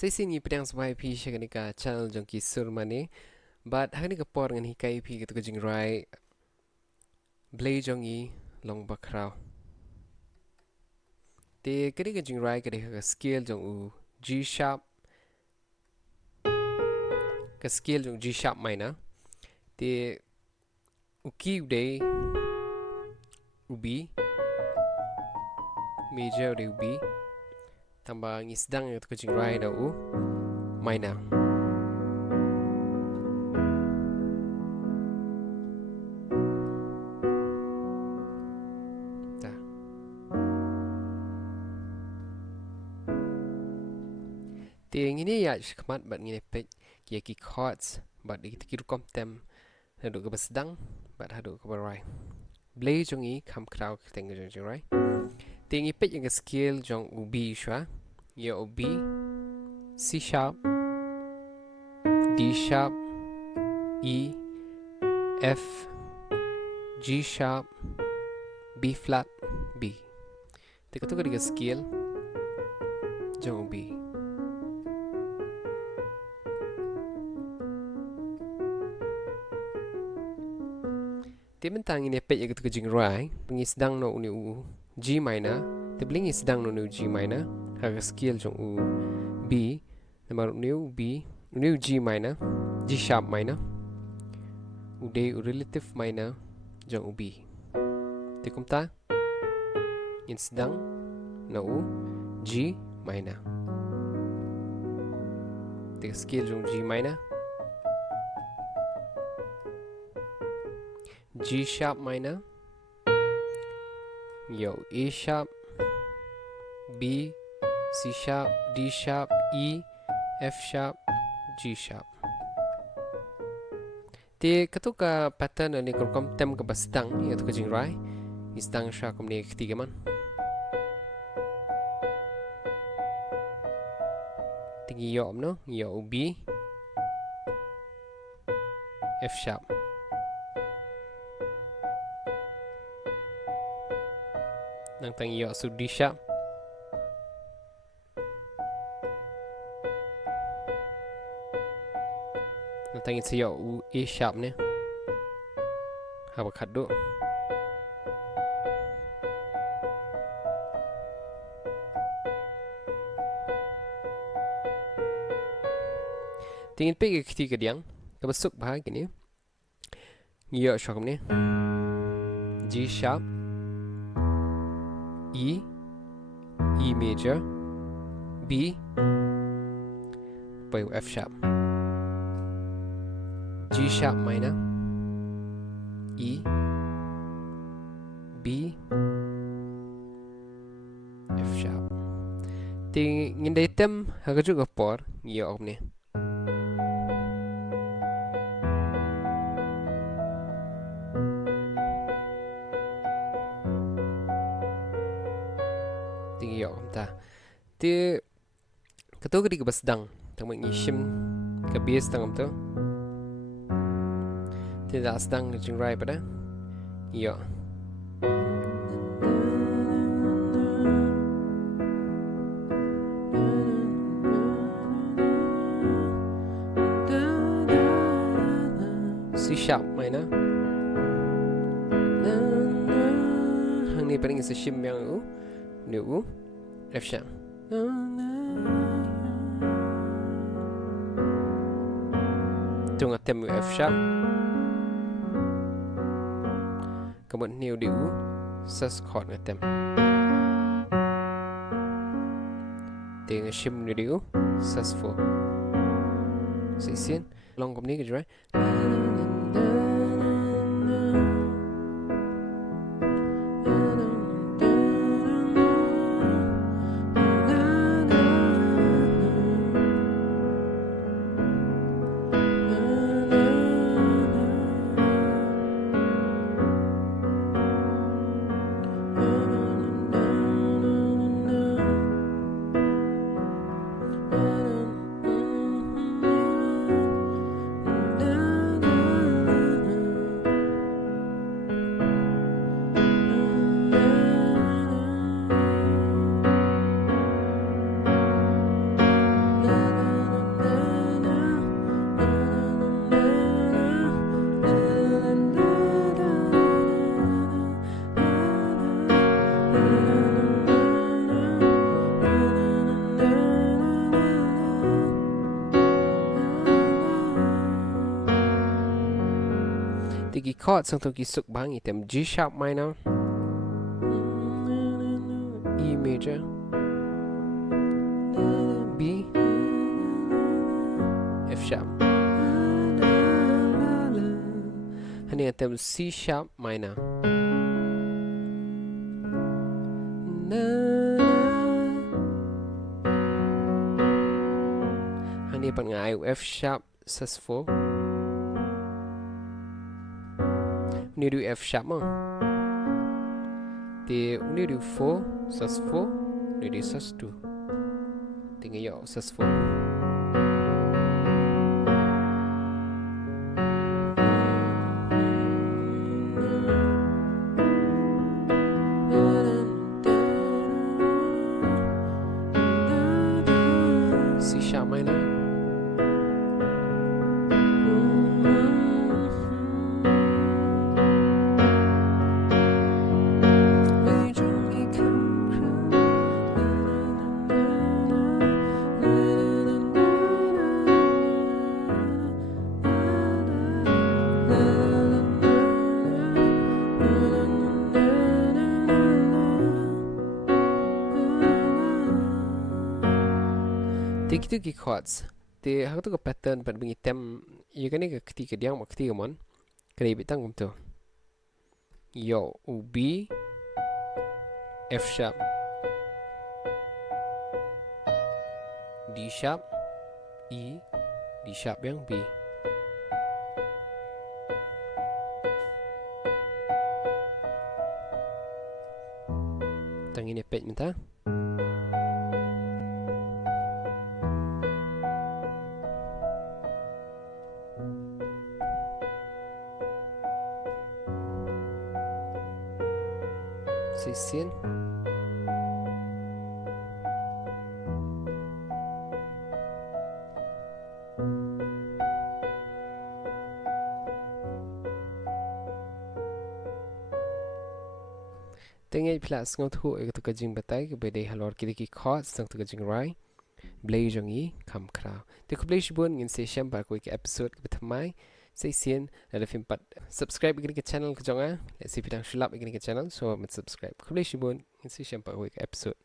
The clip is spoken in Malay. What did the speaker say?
Sesi ni pedang sebuah IP syakanika channel jongngi surmane. But hari ni kapor dengan hikai IP gitu kejing rai. Blei jongngi long khraw. Te kedi kejing rai kedi ka scale jong u G sharp. Ka scale jong G sharp minor. Te uki uday ubi. Major uday ubi. Tambah ngisdang itu kejing rai da u minor. Ting ini ya shikmat bat ngine pek iaki chords bat ikiru komtem haduk ke sedang bat haduk ke barai. Blei jongngi kham khraw teng jong rai. Ting ipek yang scale jong ubi shwa ya ubi C sharp D sharp E F G sharp B flat B. Tika tu ketiga scale jong ubi. Timen tang ini pek yang kejing rai pengis sedang no uni u G minor te blingi sedang no G minor harga scale jong u B nomor uni u B uni u G minor G sharp minor ude u relative minor jong u B te kumta in sedang no u G minor te scale jong G minor G sharp minor, yo A sharp, B, C sharp, D sharp, E, F sharp, G sharp. Te ketuka pattern ni kurkom tem ke basdang ya tu kejing rai, istang sha kom ni ketiga man. Tinggi yo no, yo B, F sharp. Nang tang yo su D sharp. Nang tang yo u A sharp ne. Haba khaddo. Tingin pe ketiga diang. Kabasuk bahag ni. Yo shokom ne. G sharp E, E major, B, by F sharp, G sharp minor, E, B, F sharp. Ting ngindai tem harga juga por ya om ni. Tinggi yo ta te ketu kedi ke basdang tang ngishim ke base tang tu te da sedang jing rai pada yo C sharp minor hang ni paling is shim yang u new F sharp tung atem F sharp kemudian new di u sus chord atem dengan shim di u sus 4 sisian long kom ni ke right. tiki chord sang tu ki suk bang item G sharp minor, E major, B, F sharp. Hani item C sharp minor. Hani pan ngai F sharp sus4. Ni do F sharp mo. Thì ni do 4 sus4, ni do sus2. Tinggal yo sus4. C sharp minor. Tiki chords. Thì hak tu ke pattern pada bunyi tem. Ia kan ni ketika dia mak ketika mon. Kena bitang kum tu. Yo B, F sharp, D sharp, E, D sharp yang B. Tang ini page minta. Sisian. Tengah plus ngot hu ek tu kajing batai ke bede halor kiki chords sang tu kajing rai. Blei jongngi kham khraw. Te ku blei shibun ngin se sham ba ko ek episode ke bethamai. Sisian ada film pat subscribe ke channel ke jonga. Si pitang shulap ke channel so mat subscribe. Ku blei shibun ngin se sham ba ko ek episode.